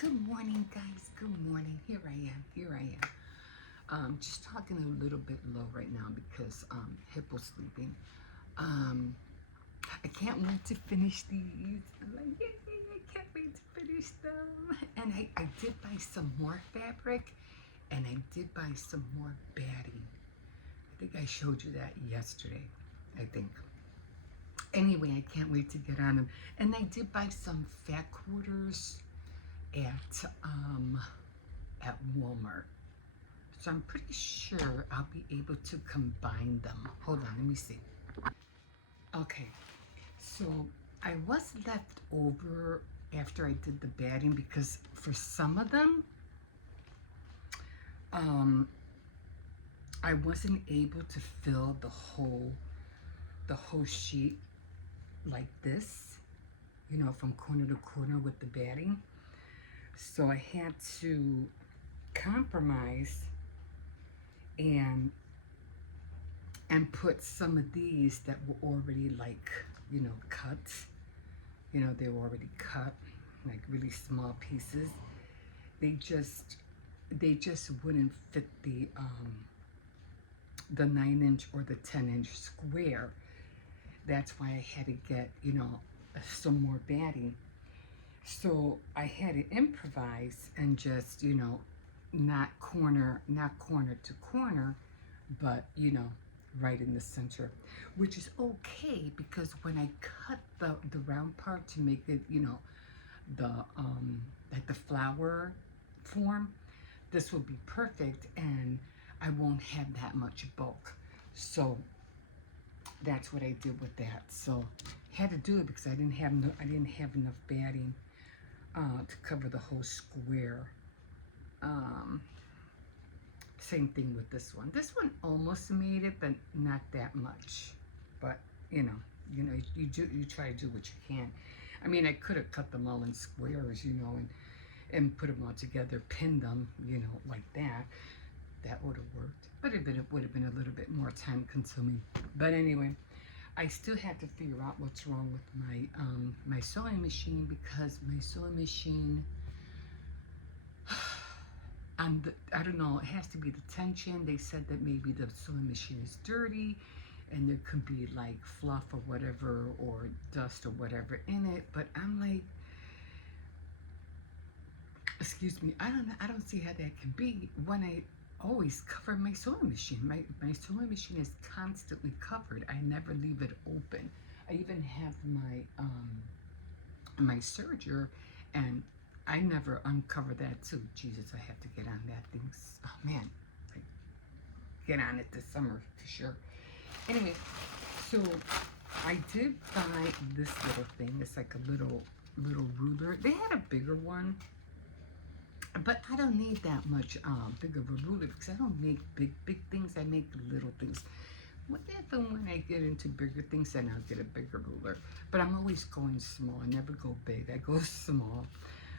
Good morning, guys. Good morning. Here I am. Here I am. Just talking a little bit low right now because Hippo's sleeping. Um, I can't wait to finish these. I'm like, yay, I can't wait to finish them. And I did buy some more fabric, and I did buy some more batting. I think I showed you that yesterday. I think. Anyway, I can't wait to get on them. And I did buy some fat quarters at Walmart. So I'm pretty sure I'll be able to combine them. Hold on, let me see. Okay, so I was left over after I did the batting because for some of them, I wasn't able to fill the whole sheet like this, from corner to corner with the batting. So I had to compromise and put some of these that were already cut. They were already cut, like really small pieces. They just wouldn't fit the 9-inch or the 10-inch square. That's why I had to get, some more batting. So I had to improvise and just, not corner to corner, but right in the center, which is okay because when I cut the round part to make it, the like the flower form, this will be perfect and I won't have that much bulk. So that's what I did with that. So had to do it because I didn't have enough batting to cover the whole square. Same thing with this one. This one almost made it, but not that much. But you try to do what you can. I mean, I could have cut them all in squares, and put them all together, pinned them, like that. That would have worked, but it would have been a little bit more time consuming. But anyway, I still had to figure out what's wrong with my sewing machine because my sewing machine, I don't know, it has to be the tension. They said that maybe the sewing machine is dirty and there could be like fluff or whatever or dust or whatever in it. But I'm like, excuse me, I don't see how that can be when I always cover my sewing machine. My sewing machine is constantly covered. I never leave it open. I even have my serger, and I never uncover that too. Jesus, I have to get on that thing. Oh man, like, get on it this summer for sure. Anyway, so I did buy this little thing. It's like a little ruler. They had a bigger one, but I don't need that much big of a ruler because I don't make big things. I make little things. Whatever, when I get into bigger things, then I'll get a bigger ruler. But I'm always going small. I never go big. I go small.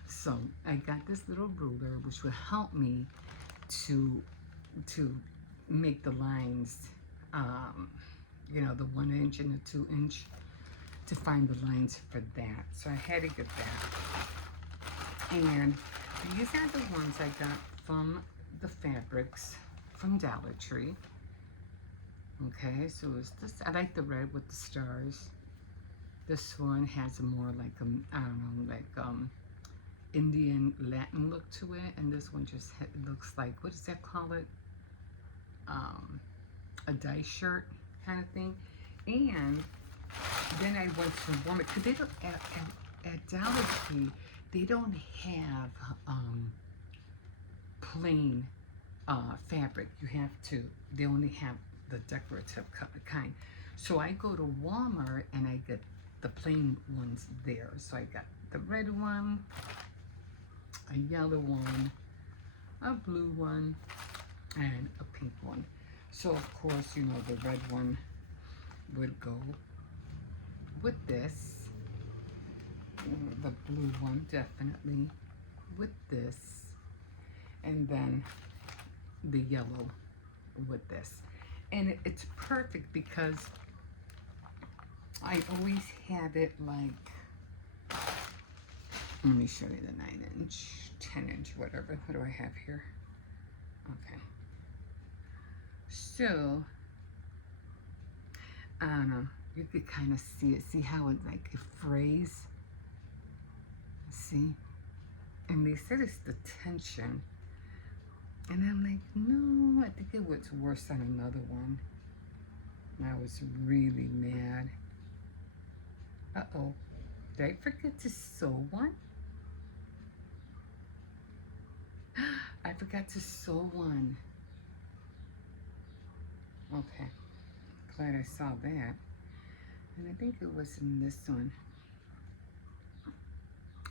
So I got this little ruler, which will help me to make the lines, the 1-inch and the 2-inch, to find the lines for that. So I had to get that. And these are the ones I got from the fabrics from Dollar Tree. Okay, so it's this. I like the red with the stars. This one has a more like I don't know, like Indian Latin look to it, and this one just looks like, what does that call it? A dice shirt kind of thing. And then I went to Walmart because they don't at Dollar Tree. They don't have plain fabric. They only have the decorative kind. So I go to Walmart and I get the plain ones there. So I got the red one, a yellow one, a blue one, and a pink one. So of course, the red one would go with this. The blue one definitely with this, and then the yellow with this. And it's perfect because I always have it like Let me show you the 9-inch, 10-inch, whatever. What do I have here? Okay. So, I don't know. You could kind of see it. See how it like it frays? See? And they said it's the tension. And I'm like, no, I think it was worse on another one. And I was really mad. Uh-oh. Did I forget to sew one? I forgot to sew one. Okay. Glad I saw that. And I think it was in this one.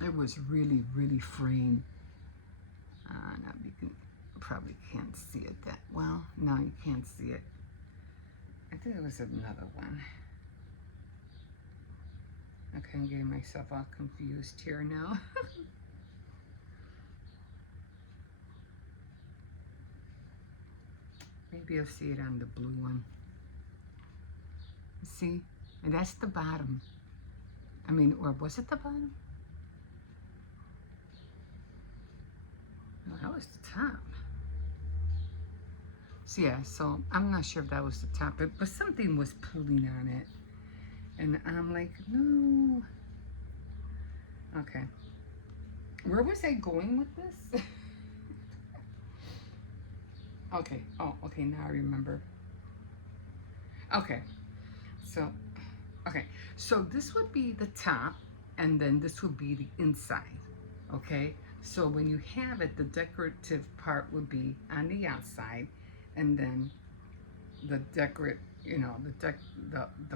It was really, really fraying. Now you can probably can't see it that well. No, you can't see it. I think it was another one. Okay, I'm getting myself all confused here now. Maybe you'll see it on the blue one. See? And that's the bottom. I mean, or was it the bottom? No, that was the top. So yeah, so I'm not sure if that was the top, but something was pulling on it. And I'm like, no. Okay. Where was I going with this? Okay. Oh, okay. Now I remember. Okay. So, okay. So this would be the top, and then this would be the inside. Okay. So when you have it, the decorative part would be on the outside, and then the the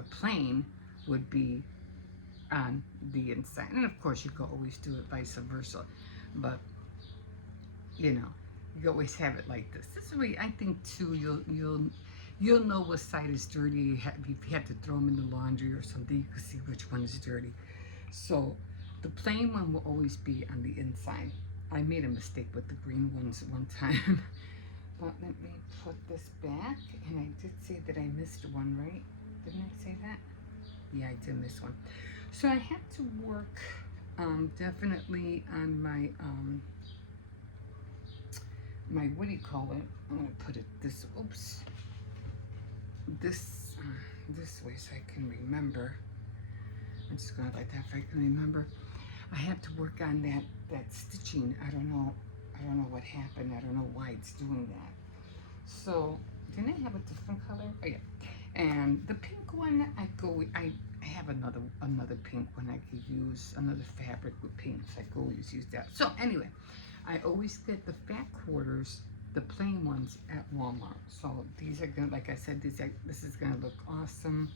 plain would be on the inside. And of course, you could always do it vice versa, but you always have it like this. This way, I think too, you'll know what side is dirty. If you have to throw them in the laundry or something, you can see which one is dirty. So the plain one will always be on the inside. I made a mistake with the green ones one time. But let me put this back. And I did say that I missed one, right? Didn't I say that? Yeah, I did miss one. So I have to work definitely on my my, what do you call it? I'm gonna put it this, oops, this way so I can remember. I'm just gonna like that so I can remember. I have to work on that stitching. I don't know what happened. I don't know why it's doing that. So didn't I have a different color? Oh yeah. And the pink one, I have another pink one I could use, another fabric with pinks. I could always use that. So anyway, I always get the fat quarters, the plain ones at Walmart. So these are gonna, like I said, this is gonna look awesome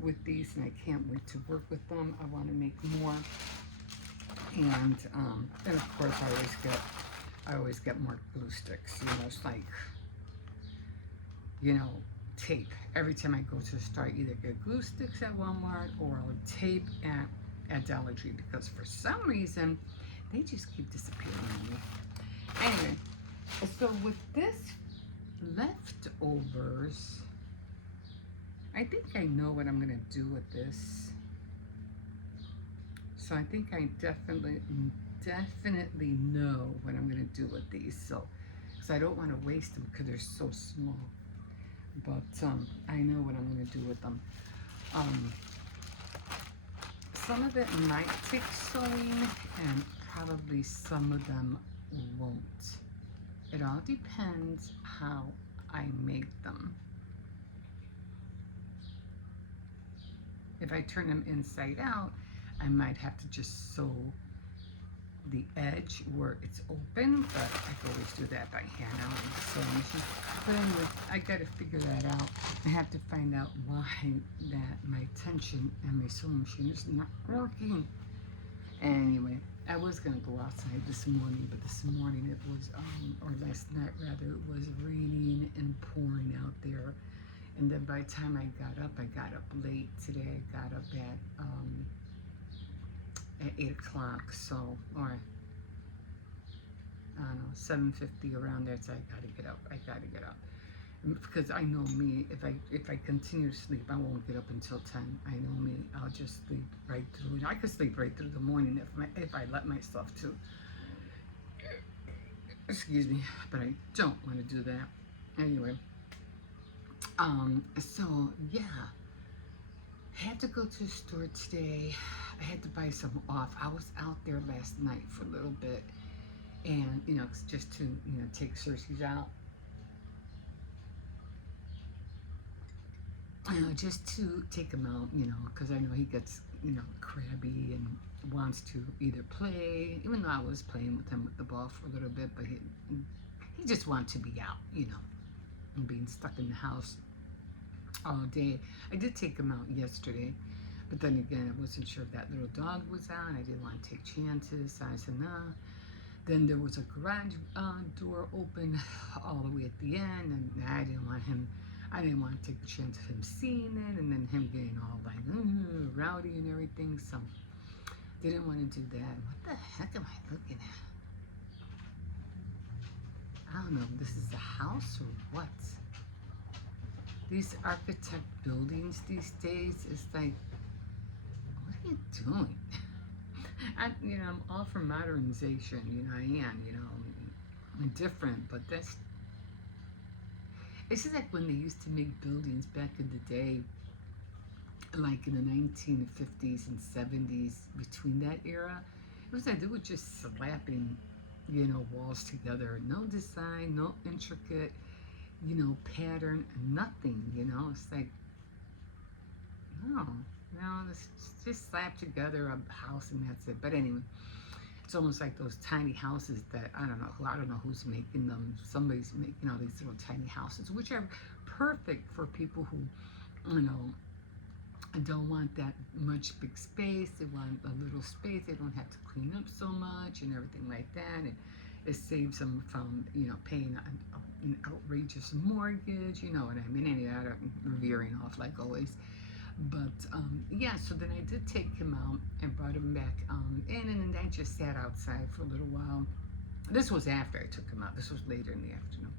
with these, and I can't wait to work with them. I want to make more, and of course I always get more glue sticks. It's like, tape. Every time I go to the store, I either get glue sticks at Walmart or I'll tape at Dollar Tree, because for some reason they just keep disappearing on me. Anyway, so with this leftovers, I think I know what I'm gonna do with this. So I think I definitely know what I'm gonna do with these. So, because I don't want to waste them because they're so small. But I know what I'm gonna do with them. Some of it might take sewing, and probably some of them won't. It all depends how I make them. If I turn them inside out, I might have to just sew the edge where it's open, but I can always do that by hand on the sewing machine. But anyway, I gotta figure that out. I have to find out why that my tension and my sewing machine is not working. Anyway, I was gonna go outside this morning, but this morning it was, or last night rather, it was raining and pouring out there. And then by the time I got up late today. I got up at 8 o'clock, so, or I don't know, 7:50 around there, so I gotta get up. because I know me. If I continue to sleep, I won't get up until 10. I know me. I'll just sleep right through. And I could sleep right through the morning if I let myself to. Excuse me, but I don't want to do that. Anyway, so yeah, had to go to the store today. I had to buy some off. I was out there last night for a little bit, and just to take Cersei's out, just to take him out, because I know he gets crabby and wants to either play. Even though I was playing with him with the ball for a little bit, but he just wants to be out, and being stuck in the house all day. I did take him out yesterday, but then again, I wasn't sure if that little dog was out. I didn't want to take chances, so I said, nah. Then there was a garage door open all the way at the end, and I didn't want to take the chance of him seeing it, and then him getting all like rowdy and everything, so didn't want to do that. What the heck am I looking at? I don't know if this is a house or what. These architect buildings these days, it's like, what are you doing? I'm all for modernization, I am, I'm different, but it's just like when they used to make buildings back in the day, like in the 1950s and 70s, between that era, it was like they were just slapping, walls together. No design, no intricate, pattern, nothing, It's like, no, it's just slap together a house and that's it. But anyway, it's almost like those tiny houses that I don't know who's making them. Somebody's making all these little tiny houses, which are perfect for people who, don't want that much big space. They want a little space. They don't have to clean up so much and everything like that. And it saves them from, paying an outrageous mortgage. You know what I mean? Anyway, I'm veering off like always. But yeah, so then I did take him out and brought him back in, and then I just sat outside for a little while. This was after I took him out. This was later in the afternoon.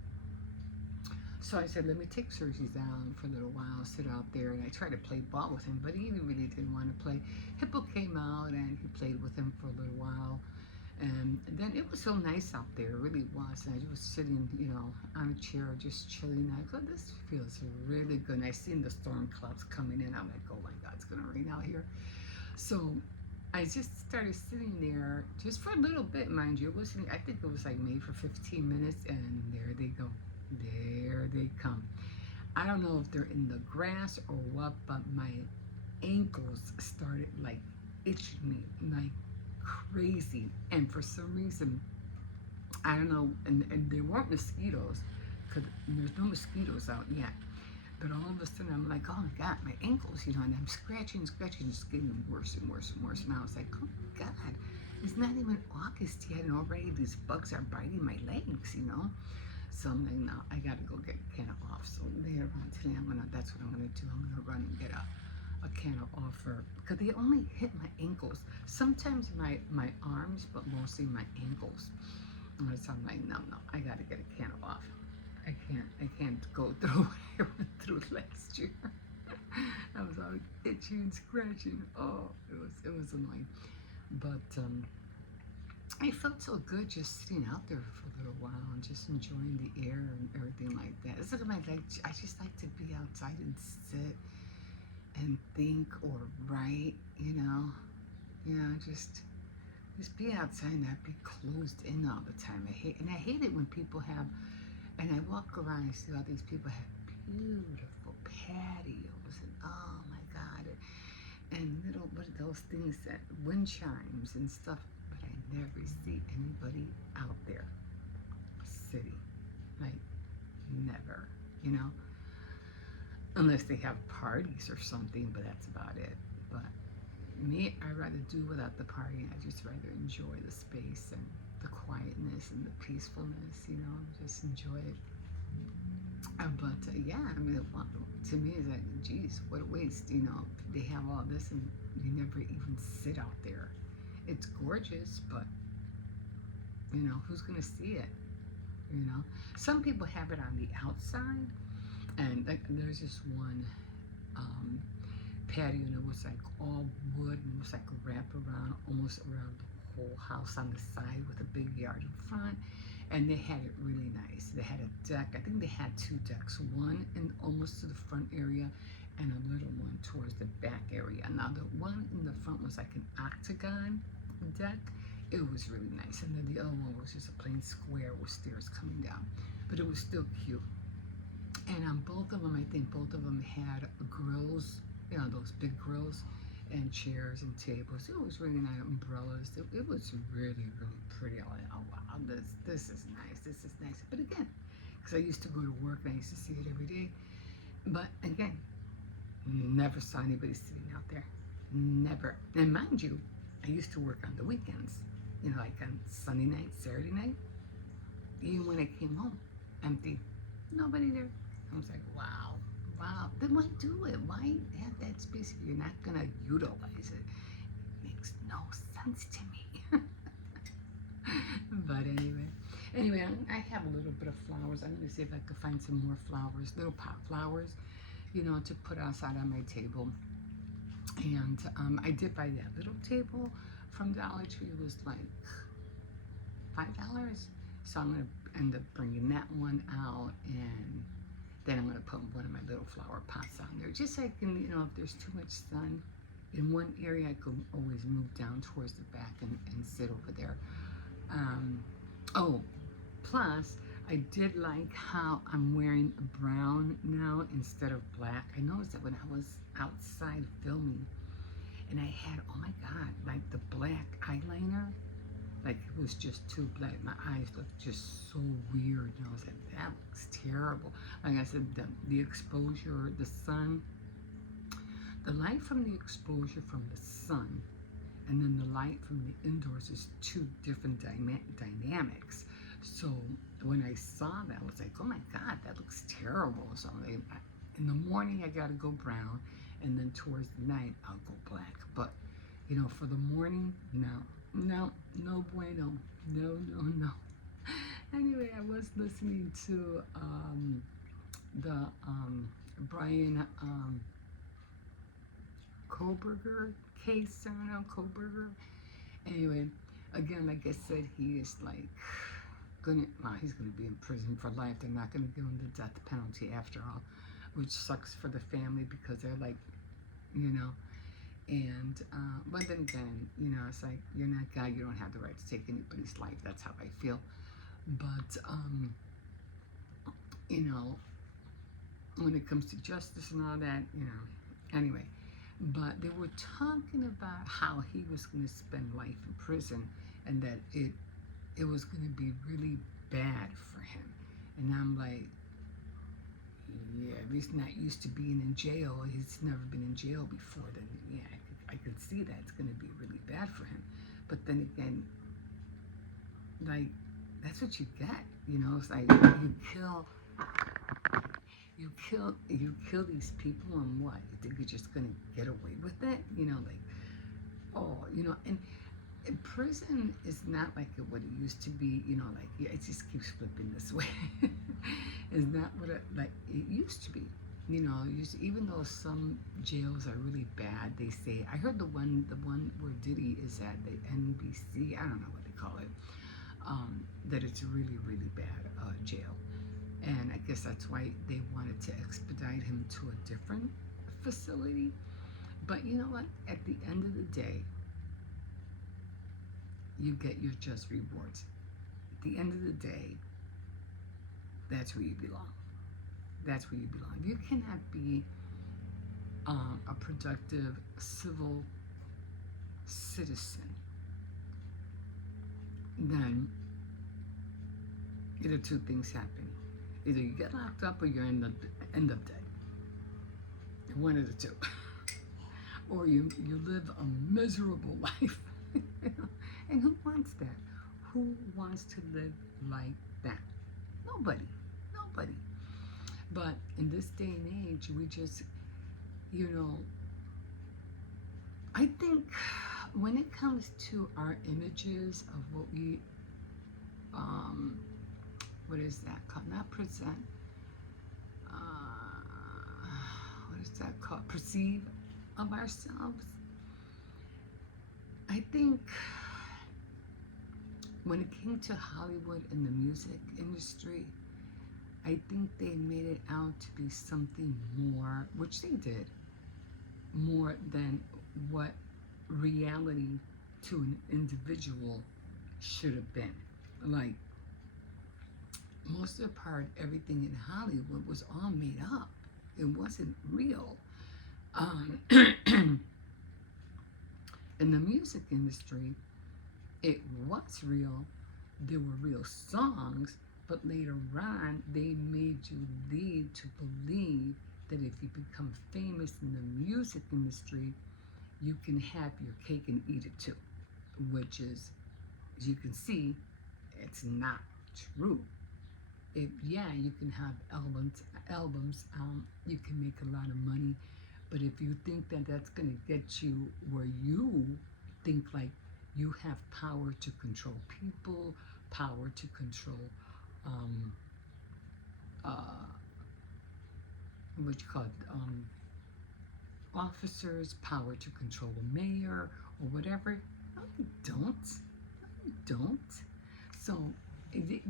So I said, let me take Cersei's out for a little while, sit out there, and I tried to play ball with him, but he really didn't want to play. Hippo came out, and he played with him for a little while, and then it was so nice out there, it really was. And I was sitting, on a chair, just chilling. I thought, this feels really good. And I seen the storm clouds coming in. I'm like, oh my God, it's gonna rain out here. So I just started sitting there just for a little bit, mind you. It wasn't, I think it was like maybe for 15 minutes, and there they go. There they come. I don't know if they're in the grass or what, but my ankles started like itching me like crazy. And for some reason, I don't know, and there weren't mosquitoes, because there's no mosquitoes out yet. But all of a sudden, I'm like, oh my God, my ankles, and I'm scratching, it's getting worse and worse and worse. And I was like, oh my God, it's not even August yet, and already these bugs are biting my legs, So I'm like, no, I gotta go get a can of off. So later on today, that's what I'm gonna do. I'm gonna run and get a can of off because they only hit my ankles. Sometimes my arms, but mostly my ankles. And so I'm like, no, I gotta get a can of off. I can't go through what I went through last year. I was all itchy and scratching. Oh, it was annoying. But I felt so good just sitting out there for a little while and just enjoying the air and everything like that. It's like I just like to be outside and sit and think or write, just be outside and not be closed in all the time. I hate it when people have, and I walk around and see all these people have beautiful patios and oh my God, and little, what are those things that, wind chimes and stuff. I never see anybody out there sitting, like never, unless they have parties or something, but that's about it. But me, I'd rather do without the party. I just rather enjoy the space and the quietness and the peacefulness, just enjoy it. But yeah, I mean, to me, it's like, geez, what a waste, they have all this and you never even sit out there. It's gorgeous, but who's gonna see it? Some people have it on the outside, And like, there's this one patio, and it was like all wood, and it was like a wrap around, almost around the whole house on the side with a big yard in front. And they had it really nice. They had a deck. I think they had two decks, one in almost to the front area and a little one towards the back area. Now the one in the front was like an octagon deck. It was really nice. And then the other one was just a plain square with stairs coming down. But it was still cute. And on both of them, I think both of them had grills, you know, those big grills, and chairs and tables. It was really nice. Umbrellas. It was really, really pretty. I was like, oh wow, this is nice. This is nice. But again, because I used to go to work and I used to see it every day. But again, never saw anybody sitting out there. Never. And mind you, I used to work on the weekends. You know, like on Sunday night, Saturday night. Even when I came home, empty. Nobody there. I was like, wow. Wow, then why do it? Why have that space if you're not gonna utilize it? It makes no sense to me. But anyway, I have a little bit of flowers. I'm gonna see if I can find some more flowers, little pot flowers, you know, to put outside on my table. And I did buy that little table from Dollar Tree. It was like $5. So I'm gonna end up bringing that one out, and then I'm going to put one of my little flower pots on there. Just so I can, you know, if there's too much sun in one area, I could always move down towards the back and sit over there. Oh, plus, I did like how I'm wearing brown now instead of black. I noticed that when I was outside filming, and I had, oh my God, like the black eyeliner. Like it was just too black. My eyes looked just so weird. And I was like, that looks terrible. Like I said, the exposure, the sun, the light from the exposure from the sun, and then the light from the indoors is two different dynamics. So when I saw that, I was like, oh my God, that looks terrible. So in the morning, I gotta go brown, and then towards the night, I'll go black. But, you know, for the morning, no. No bueno. No. Anyway, I was listening to the Brian Koberger case. I don't know, Koberger. Anyway, again, like I said, he is like he's gonna be in prison for life. They're not gonna give him the death penalty after all, which sucks for the family because they're like, you know. And, but then again, you know, it's like, you're not God, you don't have the right to take anybody's life. That's how I feel. But, you know, when it comes to justice and all that, you know, anyway. But they were talking about how he was going to spend life in prison, and that it was going to be really bad for him. And I'm like, yeah, if he's not used to being in jail, he's never been in jail before, then yeah, I could see that it's going to be really bad for him. But then again, like, that's what you get, you know. It's like you kill these people, and what? You think you're just going to get away with it? You know, like, oh, you know, and prison is not like what it used to be, you know, like, yeah, it just keeps flipping this way. It's not what it used to be. You know, even though some jails are really bad, they say, I heard the one where Diddy is at, the NBC, I don't know what they call it, that it's really, really bad jail. And I guess that's why they wanted to expedite him to a different facility. But you know what? At the end of the day, you get your just rewards. At the end of the day, that's where you belong. That's where you belong. You cannot be a productive civil citizen. Then either two things happen. Either you get locked up or you end up dead. One of the two. Or you live a miserable life. And who wants that? Who wants to live like that? Nobody. But in this day and age, we just, you know, I think when it comes to our images of what we, what is that called? Not present. what is that called? Perceive of ourselves. I think when it came to Hollywood and the music industry, I think they made it out to be something more, which they did, more than what reality to an individual should have been. Like, most of the part, everything in Hollywood was all made up. It wasn't real. In the music industry, it was real. There were real songs, but later on, they made you lead to believe that if you become famous in the music industry, you can have your cake and eat it too, which is, as you can see, it's not true. Yeah, you can have albums, you can make a lot of money, but if you think that that's going to get you where you think like you have power to control people, power to control uh, what you call it, officers, power to control a mayor or whatever. No, you don't. No, you don't. So they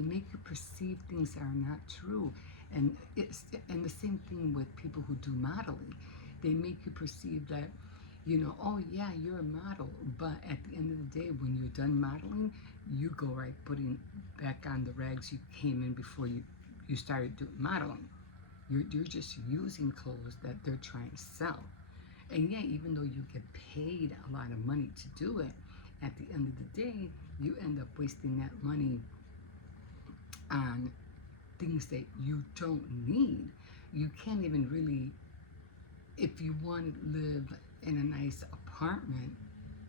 make you perceive things that are not true, and the same thing with people who do modeling. They make you perceive that, oh yeah, you're a model, but at the end of the day, when you're done modeling, you go right putting back on the rags you came in before you started doing modeling. You're just using clothes that they're trying to sell. And yeah, even though you get paid a lot of money to do it, at the end of the day, you end up wasting that money on things that you don't need. You can't even really, if you want to live in a nice apartment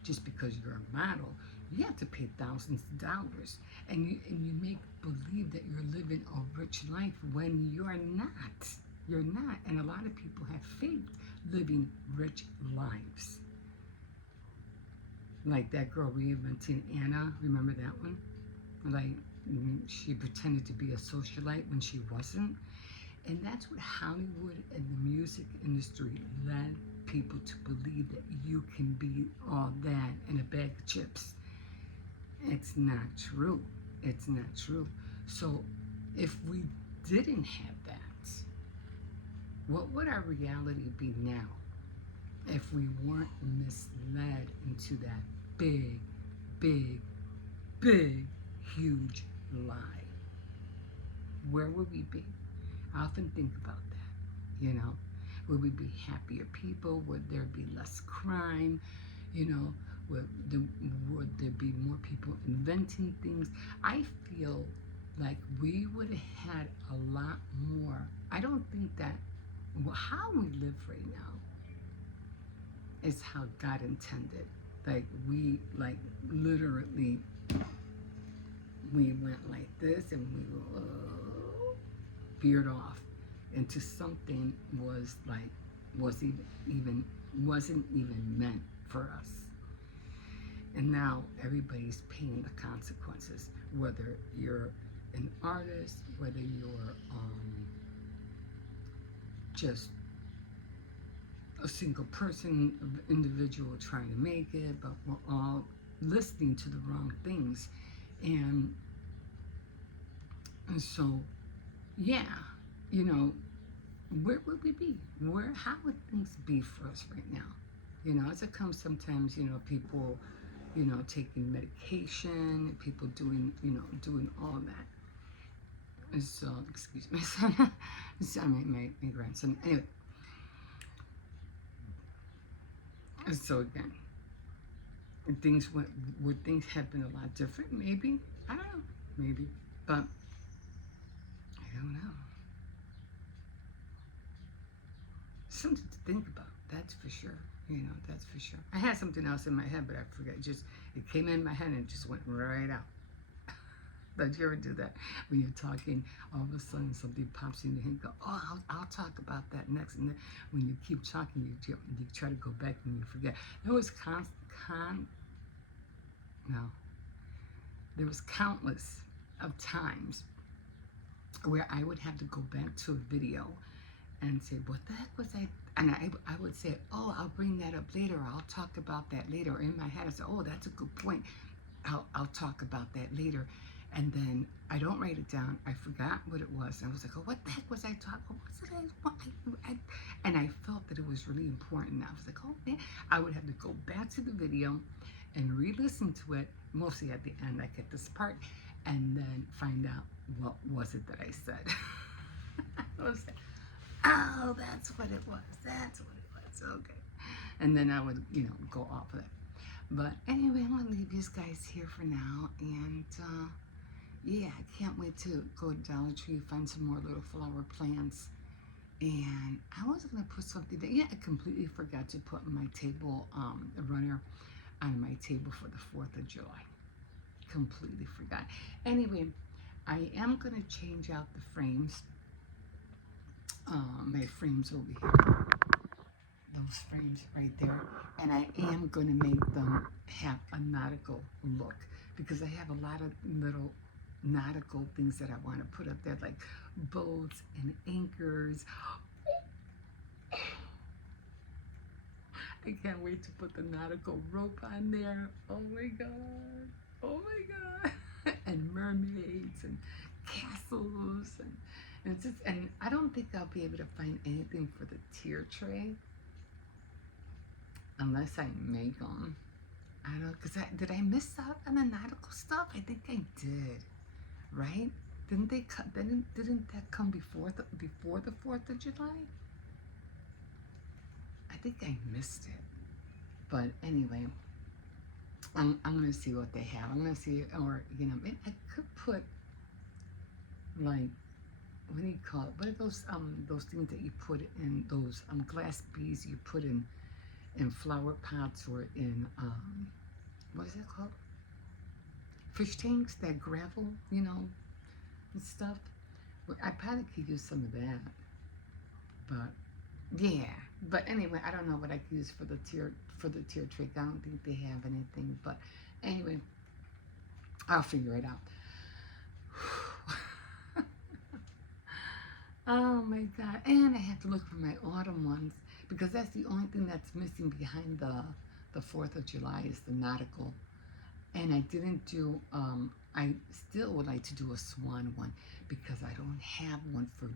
just because you're a model, you have to pay thousands of dollars. And you make believe that you're living a rich life when you're not. You're not. And a lot of people have faked living rich lives. Like that girl reinventing Anna, remember that one? Like, she pretended to be a socialite when she wasn't. And that's what Hollywood and the music industry led people to believe, that you can be all that in a bag of chips. It's not true. It's not true. So if we didn't have that, what would our reality be now if we weren't misled into that big, big, big, huge lie? Where would we be? I often think about that, Would we be happier people? Would there be less crime? Would there be more people inventing things? I feel like we would have had a lot more. I don't think that how we live right now is how God intended. Like, we, literally, we went like this and we veered off into something wasn't even meant for us. And now everybody's paying the consequences, whether you're an artist, whether you're just a single person, individual trying to make it, but we're all listening to the wrong things. And so, yeah, where would we be? How would things be for us right now? As it comes, sometimes, people, taking medication, people doing all that. And so, excuse me, my grandson. Anyway, and so again, would things have been a lot different? Maybe. I don't know. Maybe. But I don't know. Something to think about, that's for sure. That's for sure. I had something else in my head, but I forgot. It came in my head and it just went right out. Don't you ever do that? When you're talking, all of a sudden something pops in your head and go, oh, I'll talk about that next. And then when you keep talking, you try to go back and you forget. There was countless of times where I would have to go back to a video and say, what the heck was I? And I would say, oh, I'll bring that up later. I'll talk about that later. In my head, I say, oh, that's a good point. I'll talk about that later. And then I don't write it down. I forgot what it was. I was like, oh, what the heck was I talking about? And I felt that it was really important. I was like, oh, man. I would have to go back to the video and re-listen to it. Mostly at the end, I get this part. And then find out what was it that I said. I was like, oh, that's what it was. That's what it was. Okay. And then I would, go off of it. But anyway, I'm going to leave you guys here for now. And, yeah, I can't wait to go to Dollar Tree, find some more little flower plants. And I was going to put something there. Yeah, I completely forgot to put my table runner on my table for the 4th of July. Completely forgot. Anyway, I am going to change out the frames. My frames over here. Those frames right there. And I am going to make them have a nautical look. Because I have a lot of little nautical things that I want to put up there, like boats and anchors. I can't wait to put the nautical rope on there. Oh my god. Oh my god. And mermaids and castles and it's just, and I don't think I'll be able to find anything for the tier tray unless I make them. I don't know, because did I miss out on the nautical stuff? I think I did. Right? Didn't that come before the 4th of July? I think I missed it. But anyway, I'm gonna see what they have. I'm gonna see, or I could put like, what do you call it? What are those things that you put in those glass beads you put in flower pots or in what is it called? Fish tanks, that gravel, and stuff. I probably could use some of that. But yeah. But anyway, I don't know what I could use for the tier trick. I don't think they have anything. But anyway, I'll figure it out. Oh my god. And I have to look for my autumn ones because that's the only thing that's missing behind the 4th of July is the nautical. And I didn't do, I still would like to do a swan one because I don't have one for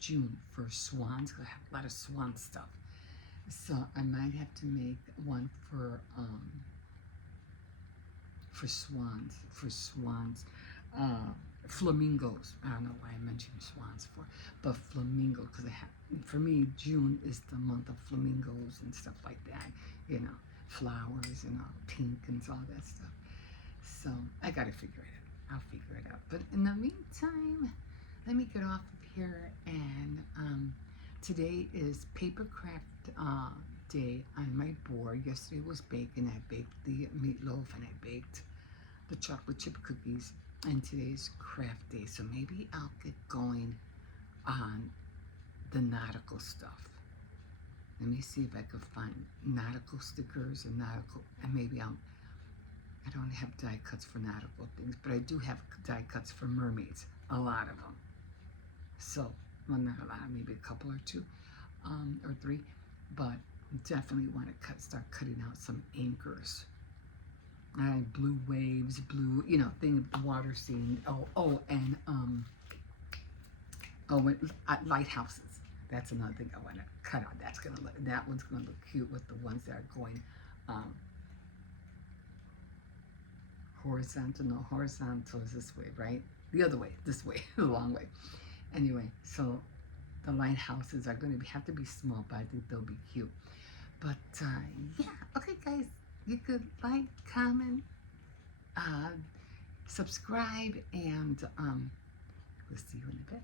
June for swans. I have a lot of swan stuff. So I might have to make one for swans, flamingos. I don't know why I mentioned swans but flamingo, because for me, June is the month of flamingos and stuff like that, flowers and all pink and all that stuff. So I gotta figure it out. I'll figure it out. But in the meantime, let me get off of here. And today is paper craft day on my board. Yesterday was bacon. I baked the meatloaf and I baked the chocolate chip cookies. And today's craft day. So maybe I'll get going on the nautical stuff. Let me see if I could find nautical stickers and maybe I don't have die cuts for nautical things, but I do have die cuts for mermaids, a lot of them. So, well, not a lot, maybe a couple or two, or three, but definitely want to start cutting out some anchors. Blue waves, blue, thing of the water scene. And lighthouses. That's another thing I want to cut out. That one's gonna look cute with the ones that are going horizontal. No, horizontal is this way, right? The other way, this way, the long way. Anyway, so the lighthouses are going to have to be small, but I think they'll be cute. But yeah, okay, guys, you could like, comment, subscribe, and we'll see you in a bit.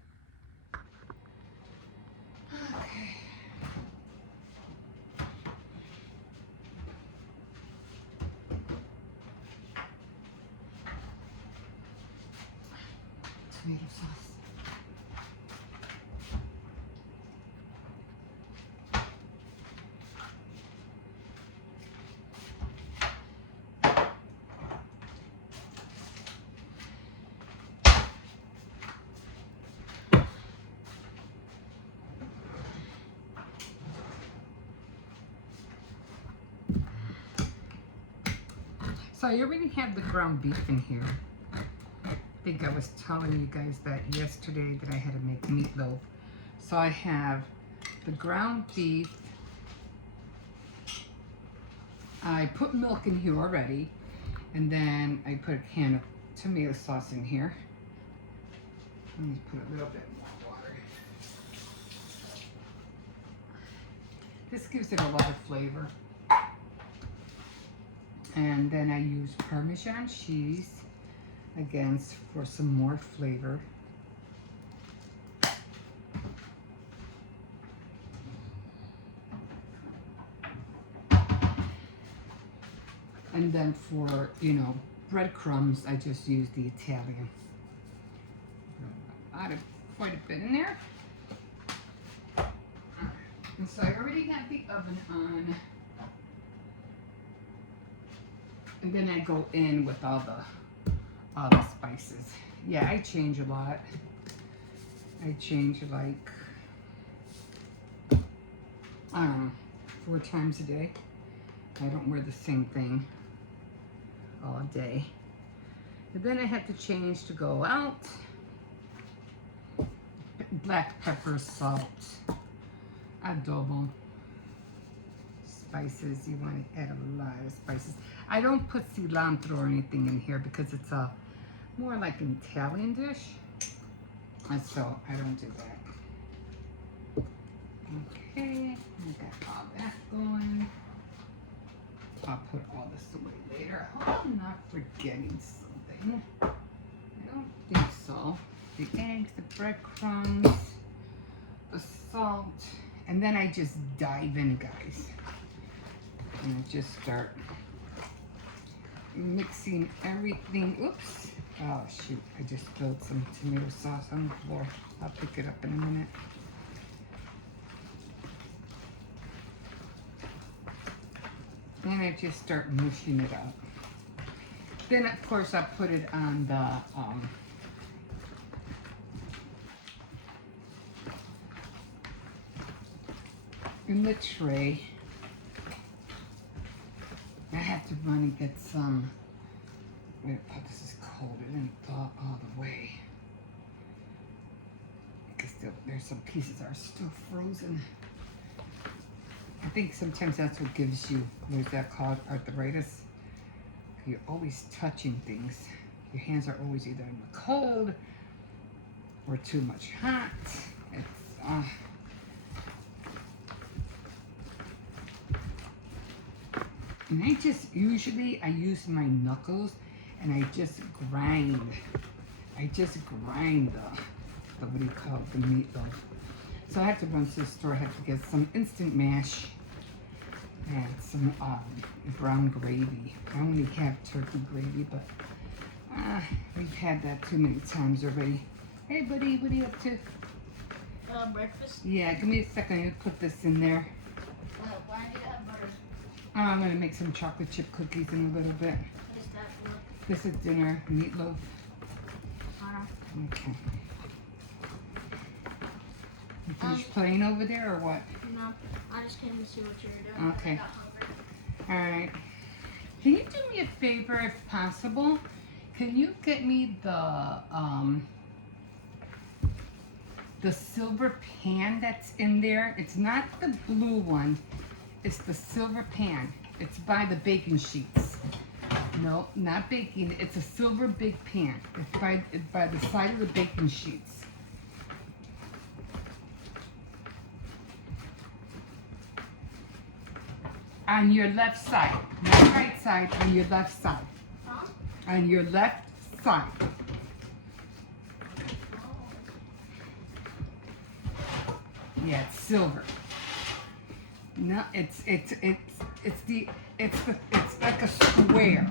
Okay. Tomato sauce. So I already have the ground beef in here. I think I was telling you guys that yesterday that I had to make meatloaf. So I have the ground beef. I put milk in here already. And then I put a can of tomato sauce in here. Let me put a little bit more water. This gives it a lot of flavor. And then I use Parmesan cheese, again, for some more flavor. And then for, you know, breadcrumbs, I just use the Italian. Added quite a bit in there. And so I already have the oven on. And then I go in with all the spices. Yeah, I change a lot. I change like, I don't know, 4 times a day. I don't wear the same thing all day. And then I have to change to go out. Black pepper, salt, adobo, spices. You want to add a lot of spices. I don't put cilantro or anything in here because it's a more like an Italian dish, and so I don't do that. Okay, we got all that going. I'll put all this away later. I hope I'm not forgetting something. I don't think so. The eggs, the breadcrumbs, the salt, and then I just dive in, guys. And I just start mixing everything. Oops. Oh, shoot. I just spilled some tomato sauce on the floor. I'll pick it up in a minute. Then I just start mushing it up. Then, of course, I put it on the in the tray. I have to run and get some. Wait, oh, this is cold. It didn't thaw all the way. Because there's some pieces that are still frozen. I think sometimes that's what gives you, what is that called, arthritis? You're always touching things. Your hands are always either in the cold or too much hot. It's, and I just, usually I use my knuckles and I just grind. I just grind the what do you call it, the meatloaf. So I have to run to the store. I have to get some instant mash and some brown gravy. I only have turkey gravy, but we've had that too many times already. Hey, buddy, what are you up to? Breakfast? Yeah, give me a second. I'm going to put this in there. Why do you have butter? I'm going to make some chocolate chip cookies in a little bit. What is that for? This is dinner, meatloaf. Okay. You finished playing over there or what? No, I just came to see what you were doing. Okay. I got hungry. Alright. Can you do me a favor if possible? Can you get me the silver pan that's in there? It's not the blue one. It's the silver pan. It's by the baking sheets. No, not baking. It's a silver big pan. It's by the side of the baking sheets. On your left side, not right side, on your left side. Huh? On your left side. Yeah, it's silver. No, it's like a square.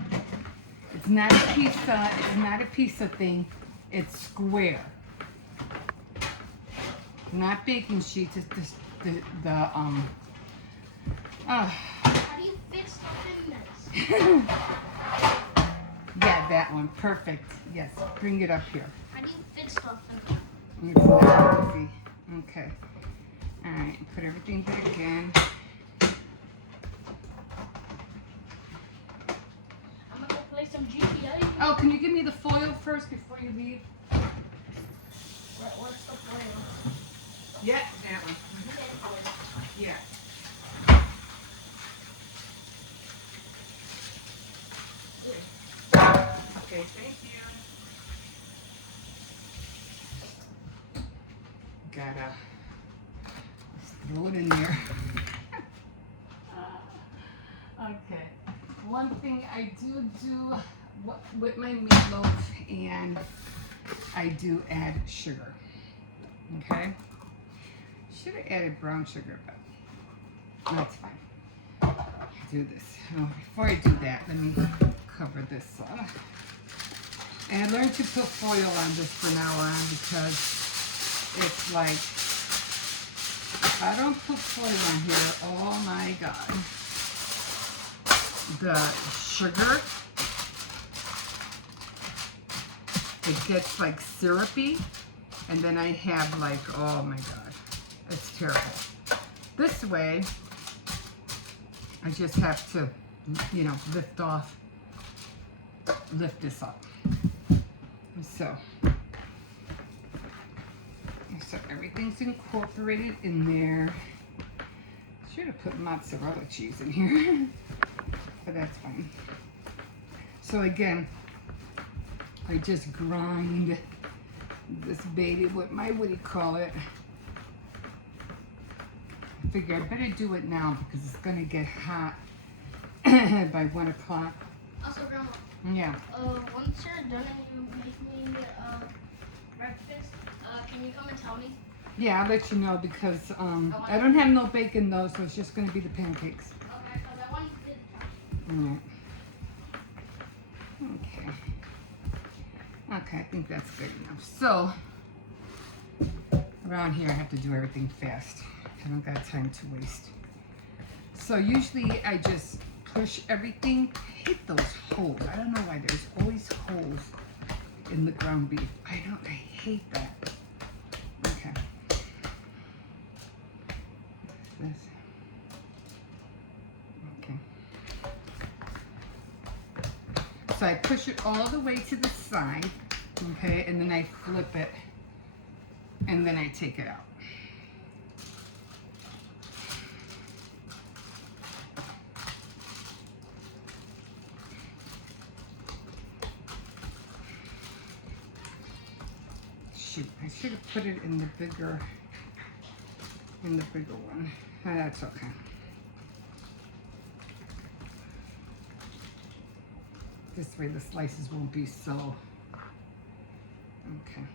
It's not a pizza. It's not a pizza thing. It's square. Not baking sheets. It's just How do you fit stuff in this? Yeah, that one. Perfect. Yes. Bring it up here. How do you fit stuff in It's not easy. Okay. All right. Put everything back in. I'm gonna Oh, can you give me the foil first before you leave? What's the foil? Yeah, that one. Yeah. Okay, thank you. Gotta throw it in there. Okay. One thing I do with my meatloaf, and I do add sugar. Okay. Should have added brown sugar, but that's fine. Do this. Oh, before I do that, let me cover this up. And I learned to put foil on this from now on because it's like, if I don't put foil on here, oh my God. The sugar, it gets like syrupy, and then I have like, oh my God, it's terrible. This way, I just have to, you know, lift this up. So everything's incorporated in there. Should have put mozzarella cheese in here, but that's fine. So again, I just grind this baby with my, what do you call it? I figure I better do it now because it's gonna get hot by 1 o'clock. Also, Grandma. Yeah. Once you're done and you make me breakfast, can you come and tell me? Yeah, I'll let you know because I don't have no bacon though, so it's just gonna be the pancakes. Okay, because I want you to do the Alright. Okay. Okay, I think that's good enough. So, around here I have to do everything fast. I don't got time to waste. So usually I just push everything. I hate those holes. I don't know why there's always holes in the ground beef. I hate that. Okay. This. Okay. So I push it all the way to the side, okay, and then I flip it, and then I take it out. Shoot, I should have put it in the bigger one. That's okay. This way the slices won't be so, okay.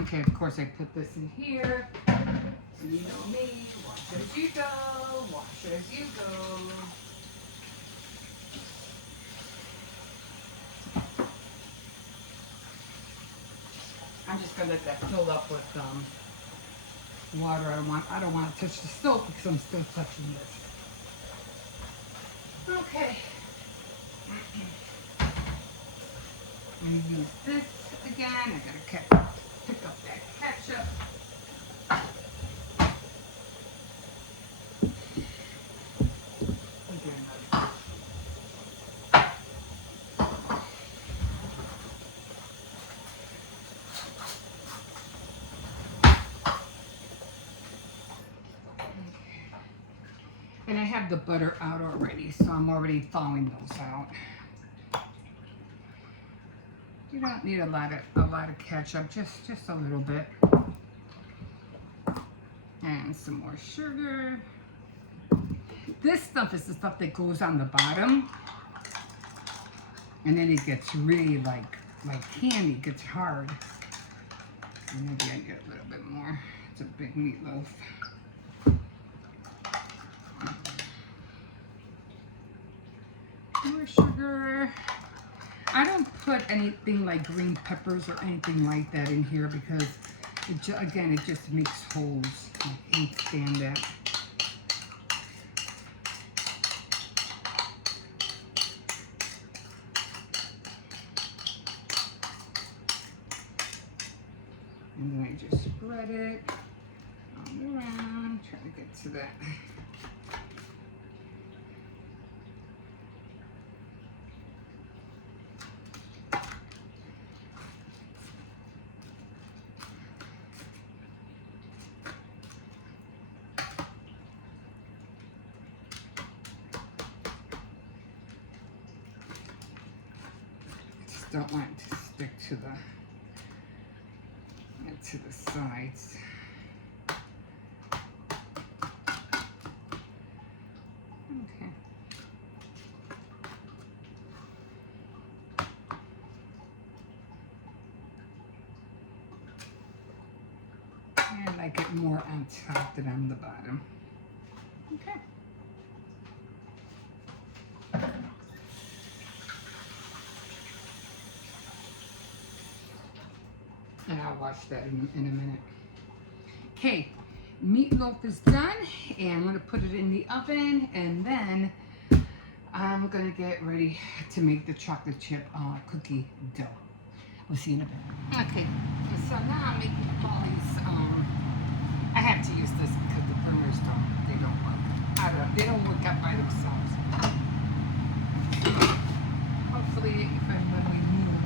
Okay, of course I put this in here. So you know me, wash as you go, wash as you go. I'm just gonna let that fill up with water. I don't want to touch the stove because I'm still touching this. Okay. I'm gonna use this again. I gotta pick up that ketchup. And I have the butter out already, so I'm already thawing those out. You don't need a lot of ketchup, just a little bit. And some more sugar. This stuff is the stuff that goes on the bottom. And then it gets really like candy, it gets hard. And maybe I get a little bit more. It's a big meatloaf. More sugar. I don't put anything like green peppers or anything like that in here because, again, it just makes holes. I can't stand that. And then I just spread it all around. Try to get to that. don't want it to stick to the sides. Okay. And I get more on top than on the bottom. Okay. And I'll wash that in a minute. Okay, meatloaf is done, and I'm gonna put it in the oven, and then I'm gonna get ready to make the chocolate chip cookie dough. We'll see you in a bit. Okay, so now I'm making all these. I have to use this because the burners they don't work. They don't work out by themselves. Hopefully, when we move,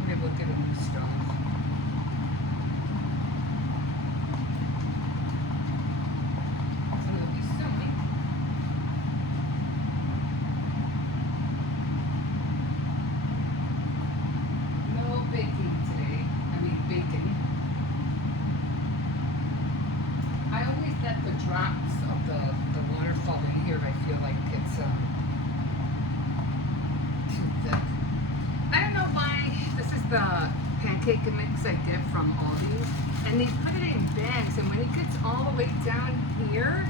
we're able to get a new stove. Drops of the waterfall in here, I feel like it's too thick. I don't know why. This is the pancake mix I get from Aldi, and they put it in bags, and when it gets all the way down here,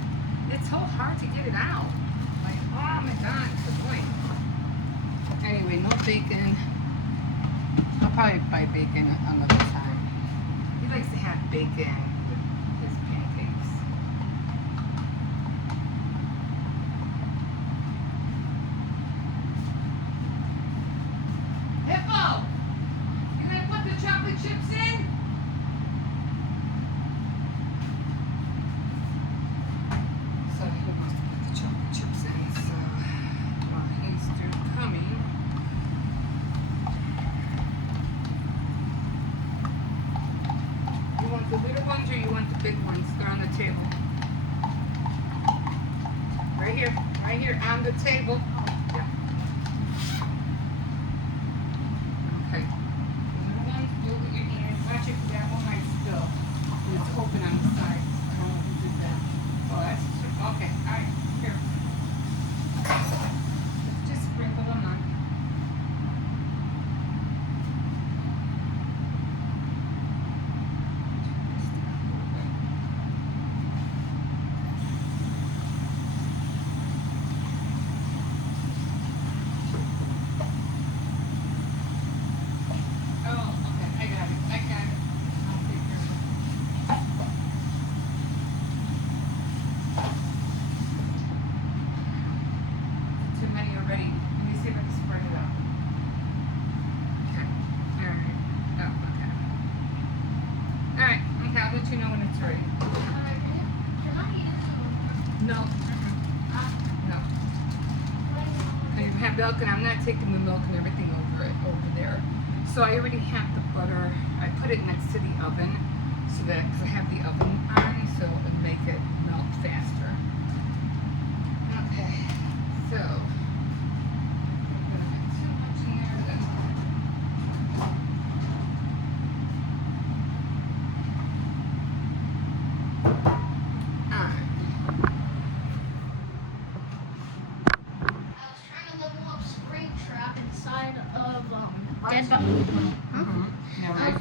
it's so hard to get it out. Like, oh my god, it's annoying. Anyway, no bacon. I'll probably buy bacon another time. He likes to have bacon with his pancakes. Chips in? So he wants to put the chocolate chips in, so while he's still coming. You want the little ones or you want the big ones? They're on the table. Right here on the table. Yeah. Okay. Watch it, that one might spill. It's open on the sides. I don't know who did that. Oh, that's okay. All right, here. Just sprinkle them on. Milk, and I'm not taking the milk and everything over there. So I already have the butter. I put it next to the oven so that cause I have the oven on, so it would make it melt faster. Okay, so I'm gonna put too much in there. I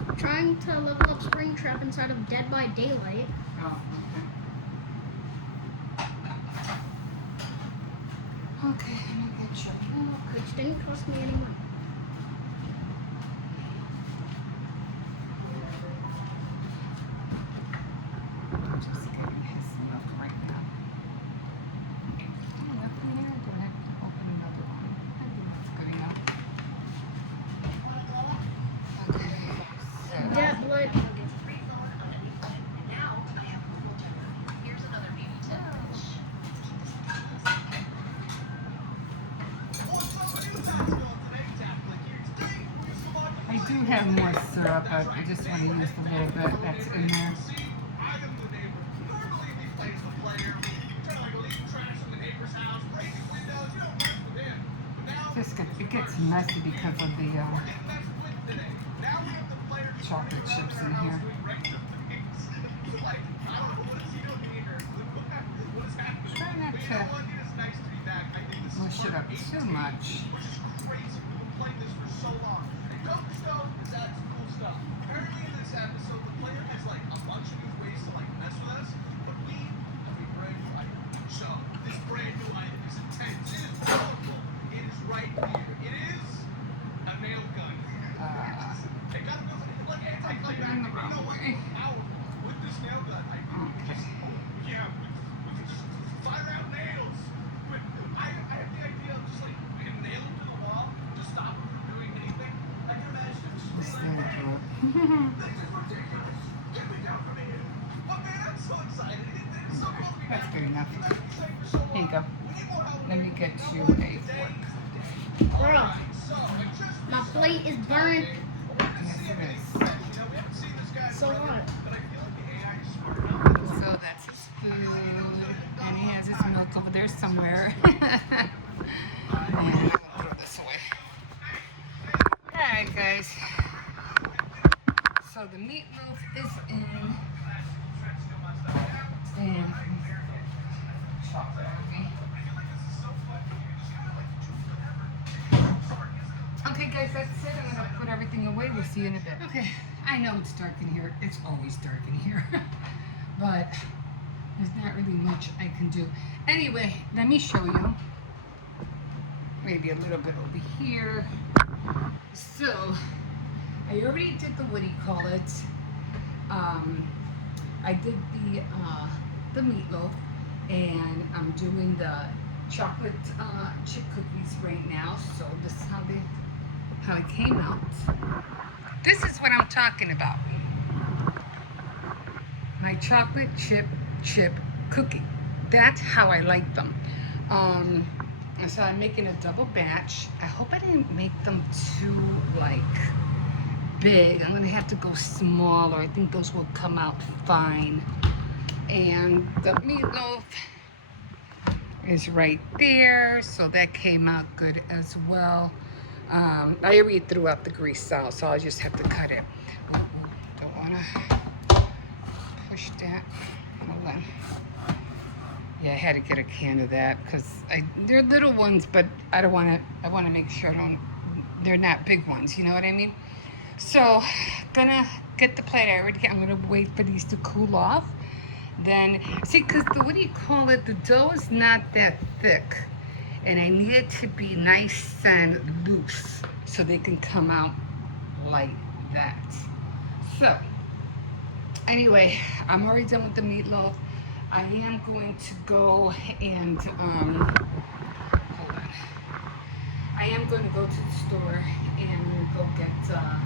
was trying to level up Springtrap inside of Dead by Daylight. Oh, okay. Okay, let me get your milk. Which didn't cost me any money. I'm just getting his milk right now. Nothing there. Do I have to open another one? I think that's good enough. That blood. I do have more syrup, but I just want to use the little bit that's in there. it gets messy because of the chocolate chips in here. Try not to mush it up too much. That's good enough. Here you go. Let me get you a fork. Bro, my plate is burnt. Yes, it is. So what? So that's his food. And he has his milk over there somewhere. And I'm going to throw this away. Alright, guys. So the meatloaf is in. And chocolate. Okay, guys, that's it. I'm going to put everything away. We'll see you in a bit. Okay, I know it's dark in here. It's always dark in here. But there's not really much I can do. Anyway, let me show you. Maybe a little bit over here. So, I already did the, what do you call it? I did the meatloaf, and I'm doing the chocolate chip cookies right now. So this is how it came out. This is what I'm talking about. My chocolate chip cookie. That's how I like them. So I'm making a double batch. I hope I didn't make them too like big. I'm gonna have to go smaller. I think those will come out fine. And the meatloaf is right there, so that came out good as well. I already threw out the grease out, so I'll just have to cut it. Don't wanna push that. Hold on. Yeah, I had to get a can of that because they're little ones, but I want to make sure they're not big ones, you know what I mean? So, gonna get the plate. I'm gonna wait for these to cool off. Then, see, because what do you call it? The dough is not that thick. And I need it to be nice and loose so they can come out like that. So, anyway, I'm already done with the meatloaf. I am going to go and, hold on. I am going to go to the store and go get, I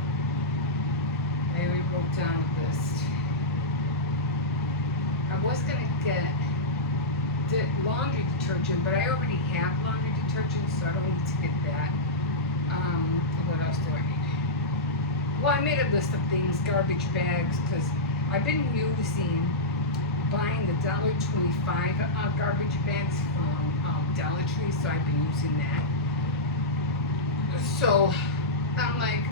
already wrote down a list. I was going to get laundry detergent, but I already have laundry detergent, so I don't need to get that. What else do I need? Well, I made a list of things, garbage bags, because I've been buying the $1.25 garbage bags from Dollar Tree, so I've been using that. So I'm like,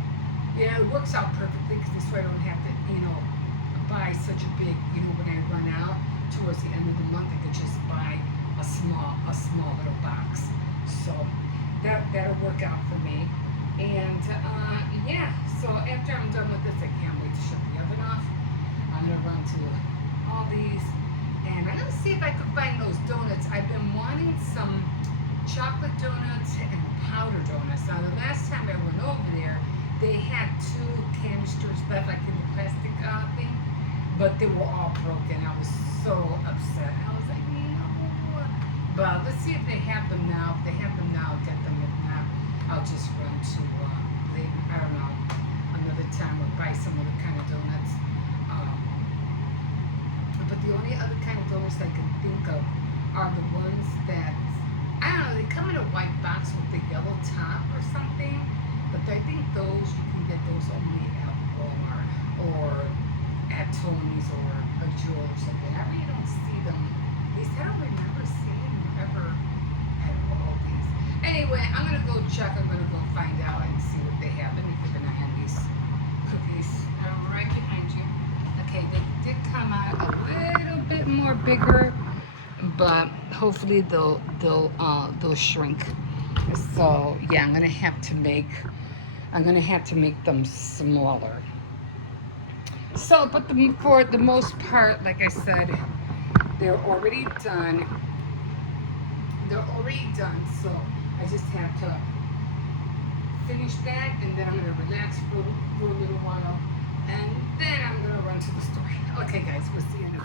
yeah, it works out perfectly because this way I don't have to, buy such a big, when I run out towards the end of the month, I could just buy a small little box. So that'll work out for me. And yeah, so after I'm done with this, I can't wait to shut the oven off. I'm gonna run to all these, and I'm gonna see if I could find those donuts. I've been wanting some chocolate donuts and powder donuts. Now the last time I went over there, they had 2 canisters left, like in the plastic thing, but they were all broken. I was so upset. I was like, but let's see if they have them now. If they have them now, I'll get them. If not, I'll just run to I don't know, another time or buy some other kind of donuts. But the only other kind of donuts I can think of are the ones that, I don't know, they come in a white box with the yellow top or something. But I think you can get those only at Walmart or at Tony's or a Jewel or something. I really don't see them. At least I don't remember seeing them ever at all these. Anyway, I'm gonna go check. I'm gonna go find out and see what they have. Let me keep an eye on these cookies. I'm right behind you. Okay, they did come out a little bit more bigger, but hopefully they'll shrink. So yeah, I'm gonna have to make them smaller. So, but for the most part, like I said, they're already done. They're already done. So I just have to finish that, and then I'm gonna relax for a little while, and then I'm gonna run to the store. Okay, guys, we'll see you in a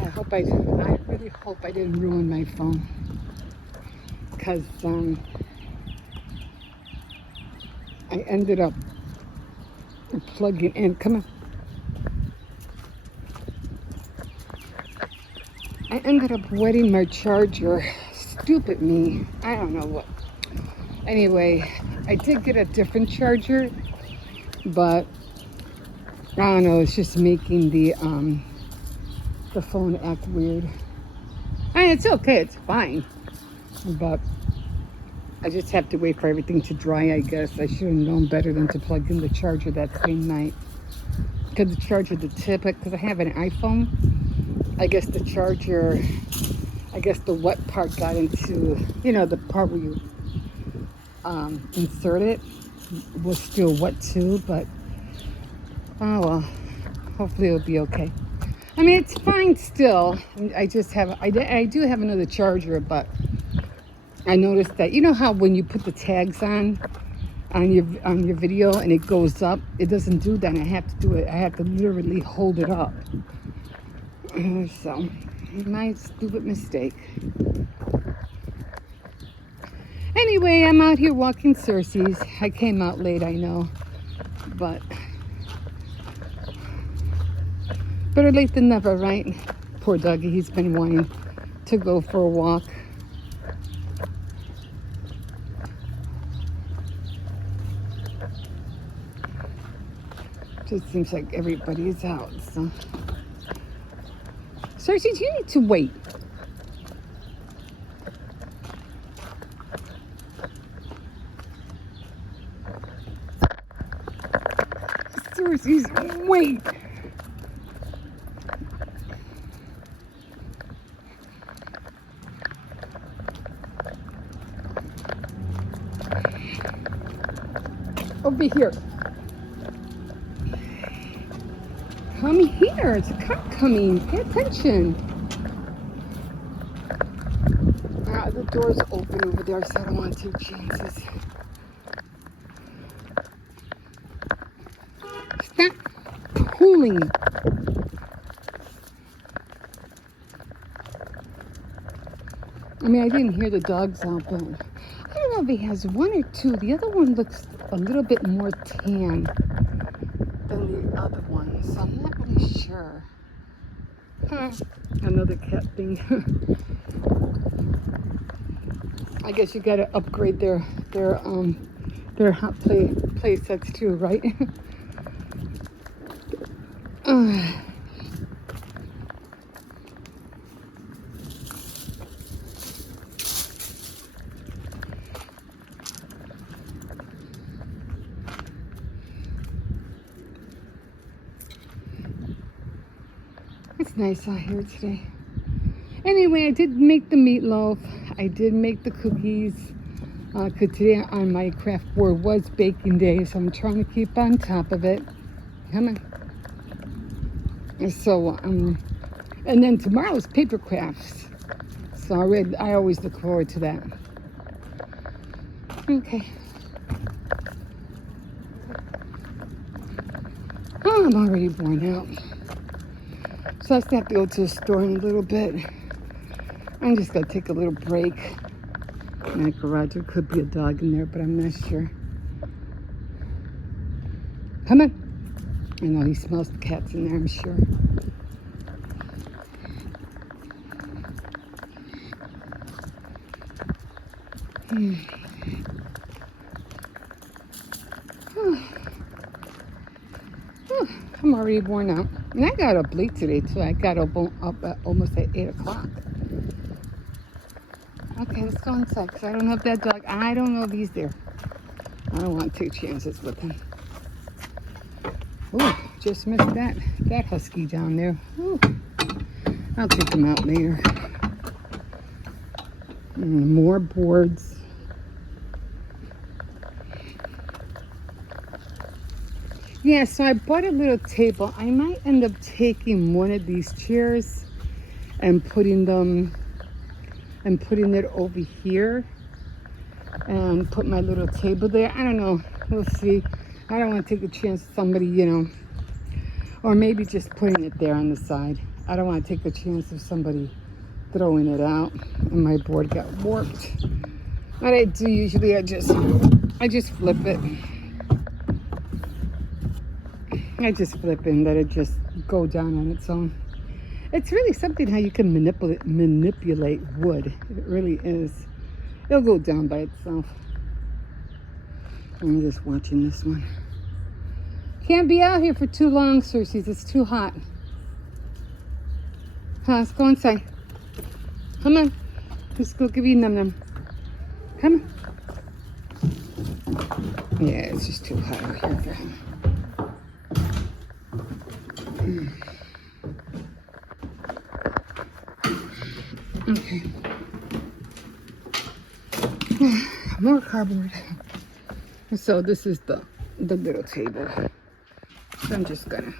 minute. I really hope I didn't ruin my phone, because I ended up plugging in. Come on. I ended up wetting my charger. Stupid me. I don't know what. Anyway, I did get a different charger, but I don't know. It's just making the phone act weird. And it's okay. It's fine. But I just have to wait for everything to dry, I guess. I should have known better than to plug in the charger that same night. Because the charger, because I have an iPhone, I guess the charger, the wet part got into, the part where you insert it was still wet too, but oh well, hopefully it'll be okay. I mean, it's fine still. I do have another charger, but I noticed that, how when you put the tags on your video and it goes up, it doesn't do that. I have to literally hold it up. So, my stupid mistake. Anyway, I'm out here walking Cersei's. I came out late, I know, but better late than never, right? Poor Dougie, he's been wanting to go for a walk. Just seems like everybody is out, so. Cersei, you need to wait. Cersei's, wait. Over here. Come here. It's a cop coming. Pay attention. The door's open over there, so I don't want to take chances. Stop pulling. I mean, I didn't hear the dogs out, but I don't know if he has one or two. The other one looks a little bit more tan than the other one, so I'm not really sure. Another cat thing. I guess you gotta upgrade their hot play sets too, right? It's nice out here today. Anyway, I did make the meatloaf. I did make the cookies. Because today on my craft board was baking day, so I'm trying to keep on top of it. Come on. So, and then tomorrow's paper crafts. So I always look forward to that. Okay. Oh, I'm already worn out. So I still have to go to the store in a little bit. I'm just gonna take a little break. In that garage, there could be a dog in there, but I'm not sure. Come on. I know he smells the cats in there, I'm sure. I'm already worn out. And I got up late today, too. I got up at almost at 8 o'clock. Okay, let's go inside because I don't know if that dog, I don't know if he's there. I don't want to take chances with him. Ooh, just missed that husky down there. Ooh. I'll take him out later. More boards. Yeah, so I bought a little table. I might end up taking one of these chairs and putting it over here and put my little table there. I don't know. We'll see. I don't want to take a chance with somebody, you know, or maybe just putting it there on the side. I don't want to take a chance of somebody throwing it out and my board got warped. What I do usually, I just flip it. I just flip it and let it just go down on its own. It's really something how you can manipulate wood. It really is. It'll go down by itself. I'm just watching this one. Can't be out here for too long, Circes. It's too hot. Huh, let's go inside. Come on. Let's go give you num num. Come on. Yeah, it's just too hot out here for him. Okay. More cardboard. So this is the little table. So I'm just gonna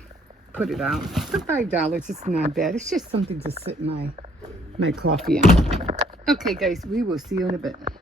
put it out for $5. It's not bad. It's just something to sit my coffee in. Okay, guys, we will see you in a bit.